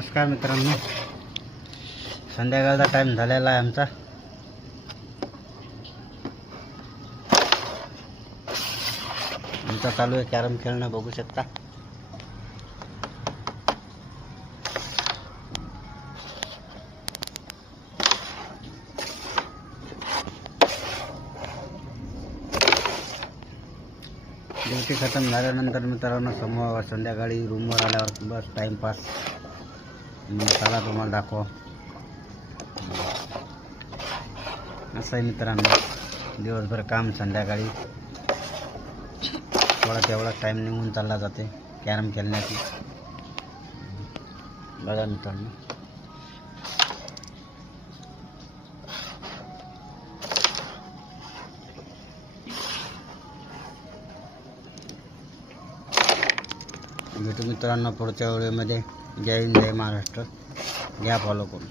नमस्कार मित्रांनो, संध्याकाळचा टाइम झालेला आहे आमचा. चालू आहे कॅरम खेळणं, बघू शकता. ड्युटी खतम झाल्यानंतर मित्रांनो समोर संध्याकाळी रूमवर आल्यावर बस टाइमपास. चला तुम्हाला दाखव. असं आहे मित्रांनो, दिवसभर काम, संध्याकाळी थोडा तेवढा टाइम निघून चालला जाते कॅरम खेळण्याची. बघा मित्रांनो, भेटू मित्रांनो पुढच्या व्हिडिओमध्ये. जय हिंद, जय महाराष्ट्र. घ्या फॉलो करून.